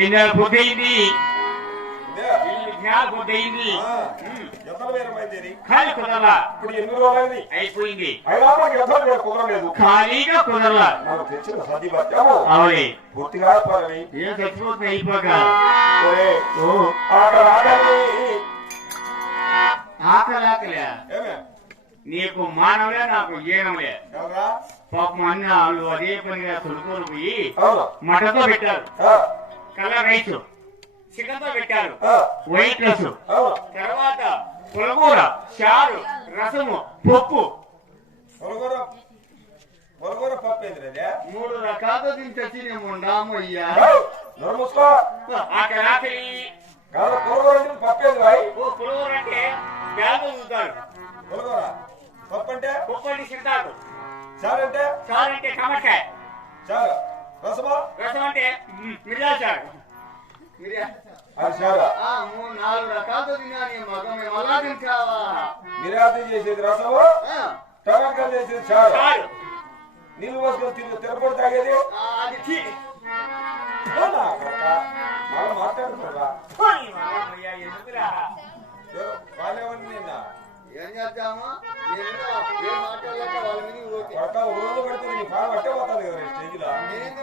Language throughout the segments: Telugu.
ఇందాక పొద్దయింది ఇదే. వీళ్ళు జ్ఞాన పొద్దయింది ఆ, యుద్ధాలు వేరే బయలుదేరి ఖాళీ కుదరలా. ఇప్పుడు ఎన్ని రోజులైంది? అయిపోయింది. అయినా మనకి యుద్ధాలు వేరే కుదరలేదు. ఖాళీగా కుదరలా. మనం తెచ్చిన సది బత్తాము అవునే. పూర్తిగా పరవి ఏం చచ్చిపోతుంది అయిపోక ఒరే ఓ. ఆకలి ఆకలి ఆకలి ఆకలే ఏమే? నీకు మానవులే నాకు ఏనవులే ఎవరా? పాపం అన్న వాళ్ళు అదే పనిగా తొలుకొని పోయి మటన్తో పెట్టారు. కలర్ రైస్ చికెన్తో పెట్టారు. ఆ, వైట్ రైస్ తర్వాత పులగూర చారు రసము పప్పు. పొలగూర పప్పు ఏంటి అదే? మూడు రకాలు తింటచ్చి నేను ఉండాము అయ్యా. నోరు మూసుకో. ఆకలి ఆకలి కాదు పొలగూర అంటే పప్పు ఏంది ఓ పులగూర అంటే బ్యాగ్ చూతారు పొలగూర. పప్పు అంటే? పప్పు అంటే చారు అంటే? చారు అంటే టమాటాయ చారు. రసమా రసం అంటే మిరియా చారు మిరియా అది చారు. ఆ, మూడు నాలుగు రకాలతో తింటావా? చేసేది రసము? ఆ, టమాటా చేసేది చారు? నీళ్ళు పోసుకొని తిరిగి తాగేది? మనం మాట్లాడుతున్నా ఏం చేద్దామా? ఏం మాట్లాడలేక వాళ్ళ మీద పోతే. కొడక ఒక రోజు పడితే నీ పాలు పట్టే పోతుంది కదా స్టేజ్లో!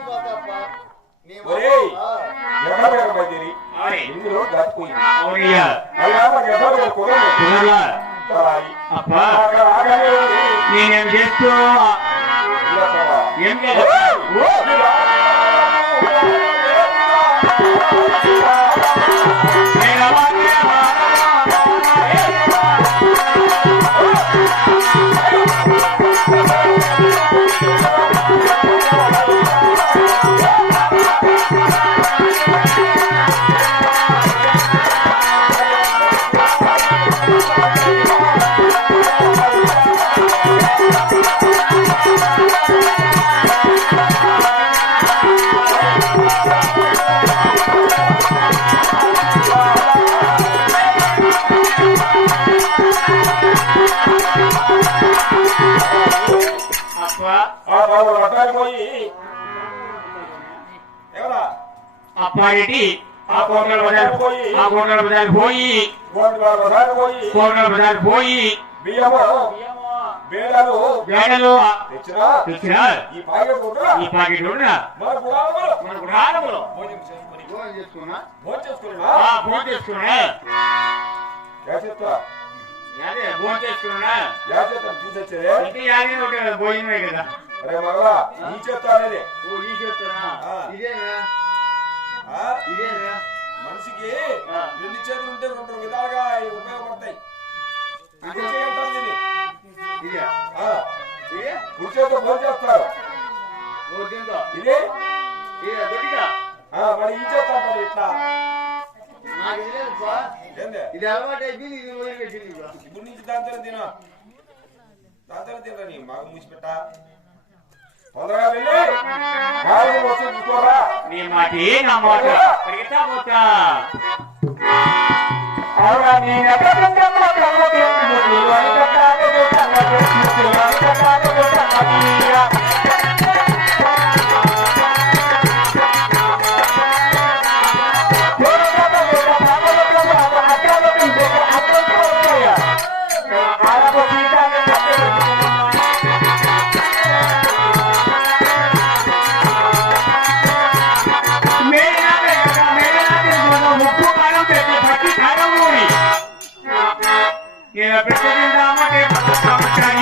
మాట- ఎక్కడ పేరు బయలుదేరి అవునే. ఇన్ని రోజులు దాటిపోయింది అవునయ్యా. అలా మనకి అప్పారెడ్డి ఆ కోటల బజార్ ఆ కోటల బజార్ పోయి బాబు పోయి కోటల బజార్ పోయి బియ్యము బేడాలు వేడలు తెచ్చినా తెచ్చిన ఈ పాకెట్ కొట్టురా. ఈ పాకెట్ ఉన్న మన గుడాలు మనకు రానములు భోజనం చేసుకుని. ఫోన్ చేసుకున్నా? భోజనం చేసుకున్నా ఆ, ఫోన్ చేసుకున్నా. యాచెత్తా అదే ఫోన్ చేసుకున్నా. యాచెత్తా తీసొచ్చేదే ఇంటి యాదే ఒక భోజనమే కదా. అరే మగవా ఈ చెత్త అనేది. ఓ ఈ ఆ? ఇదేనా? మనిషికి. రెండు చేతులు ఉంటే రెండు విధాలుగా ఉపయోగపడతాయి. కుడి చేతితో భోజనం చేస్తారు. ఇది? మరి ఈ చేత అంటారు ఇట్లా. ఇది అలవాటు అయిపోయింది ఇది వదిలిపెట్టింది. ఇప్పుడు నుంచి దాంతో తిన. దాంతో తినని మగ మూసిపెట్ట? తొందరగా వెళ్ళి కాళ్ళు వస్తూ చూసుకోరా నీ మాట నా మాట. పరిగెత్తా పోతా అవునా నీ నగరమ్మ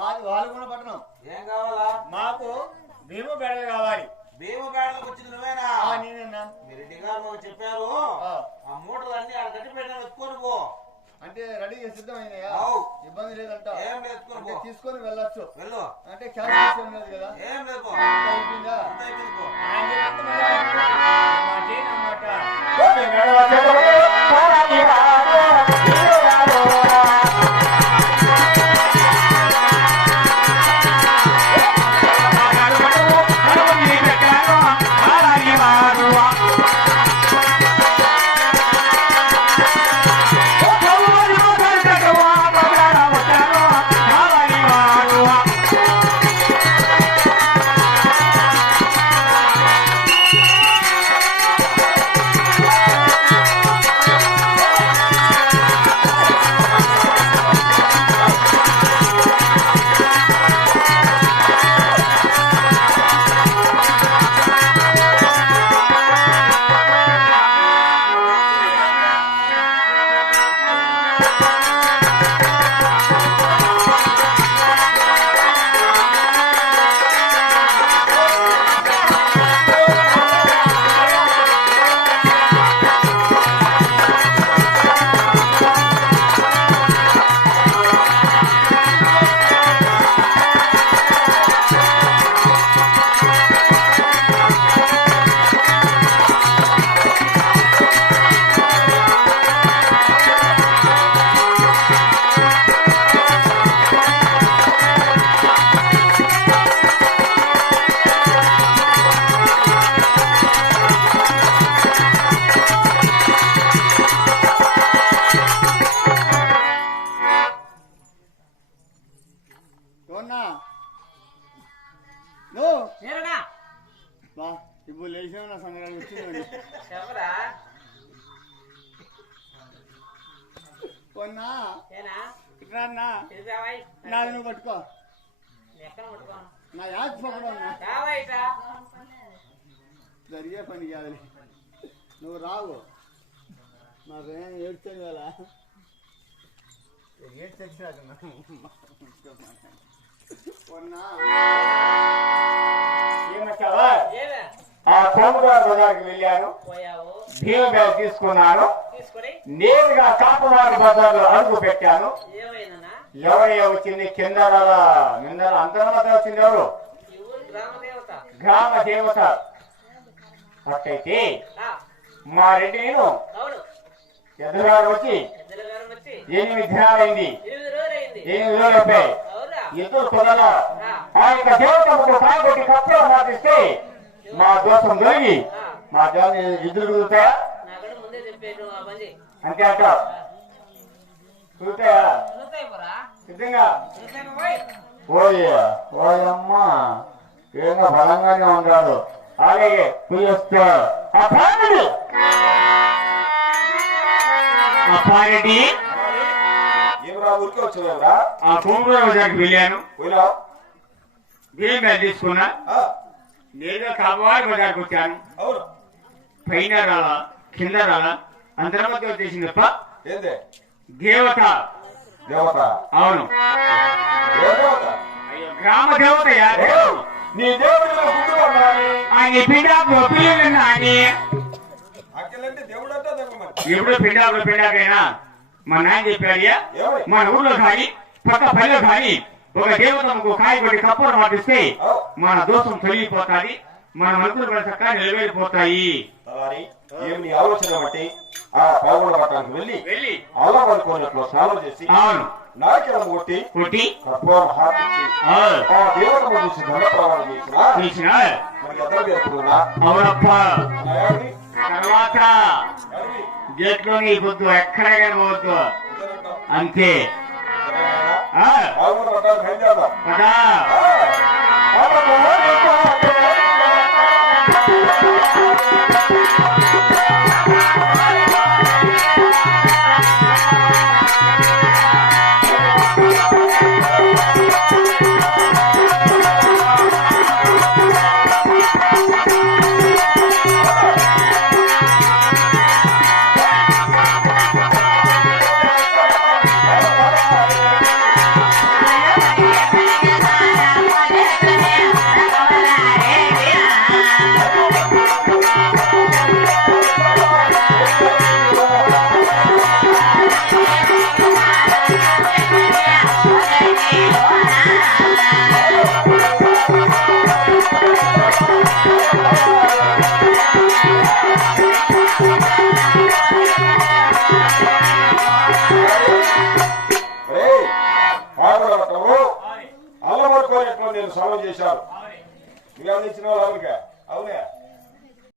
మాది వాలుగుణ పట్టణం ఏం కావాలా మాకు భీము బెడలు కావాలి భీమ బ్యాడ్లకు వచ్చింది నువ్వేనా ఆ, నేనన్నా మీ రెడ్డి గారు మాకు చెప్పారు ఆ. మూటలు అన్ని ఆడ కట్టి పెట్టాను ఎత్తుకొని పో అంటే రెడీ సిద్ధమైనాయా. ఇబ్బంది లేదంట ఏం లేదు తీసుకొని వెళ్ళొచ్చు వెళ్ళు అంటే క్యాష్ కదా ఏం లేదు అయిపోయిందా అయిపోయింది ఇప్పుడు లేచిన నా సంగతి వచ్చిందండి ఎవరా కొన్నా ఏనా? ఇట్లా నాది నువ్వు పట్టుకో. నా యాచ్ పక్కన జరిగే పని కాదు నువ్వు రావు. నాకేం ఏడ్చాను కదా ఏడ్ కొన్నా ఏమే? ఆ సోమవారం బజార్కి వెళ్ళాను. పోయావు. భీమ బ్యాగ్ తీసుకున్నాను. తీసుకొని నేరుగా కాపవారి బజార్లో అడుగు పెట్టాను. ఎవరయ్యా వచ్చింది? కింద నిందర అంతర్మత వచ్చింది ఎవరు? గ్రామ దేవత అట్టయితే మా రెడ్డి నేను ఎదురుగారు వచ్చి ఎనిమిది దినాలైంది. ఎనిమిది రోజులైంది. ఎనిమిది రోజులు అయిపోయాయి. అవురా ఇద్దరు కుదర ఆ, యొక్క దేవతకు సాగొట్టి కప్పలు మాటిస్తే మా దోషం ఆ, మా కుదురుతాయా ఆ పని అంతే అంటావు కుదురుతాయా సిద్ధంగా? ఓయ్ ఓయమ్మా ఏంగా బలంగానే ఉన్నాడు. అలాగే పిలుస్తా ఆ పారెడ్డి. ఆ పారెడ్డి. ఏమరా ఊరికే వచ్చినావురా ఆ దగ్గరికి వెళ్ళాను. బియ్యం తీసుకున్నా. ఆ, నేరుగా కాబోయే బజార్కి వచ్చాను. అవును. పైన రాలా కింద రాలా అందరి మధ్య వచ్చేసింది తప్ప ఏందే? దేవత. దేవత. అవును. గ్రామ దేవత ఏ, నీ దేవుడి మీద గుడ్డు కొన్నాని ఆయన పిండాకు పిల్లలు అని అక్కలంటే దేవుడు అంటే దేవుడు మరి. ఎప్పుడు పిండాకులు పిండాకైనా మా నాయన చెప్పాడు ఏమని మన ఊర్లో కానీ పక్క పల్లె కానీ ఒక దేవతకు కాయ కొట్టి కప్పులు మాటిస్తే అవు. మన దోషం తొలగిపోతాది మన అనుకున్న చక్కగా నిలబడిపోతాయి తలారి ఏమి నీ ఆలోచన బట్టి ఆ పావుల పట్టణానికి వెళ్ళి వెళ్ళి అలా పడుకోనట్లు స్నానం చేసి అవును. నాకెలం కొట్టి కొట్టి కర్పూరం హాకిచ్చి ఆ, ఆ దేవుడు చూసి దండ ప్రమాణం చేసిన తీసిన మరి ఎద్దరు పేరుకున్నా అవునప్ప. ఎవరి తర్వాత పొద్దు ఎక్కడైనా పోవద్దు. అంతే. పావుల పట్టణానికి Olha,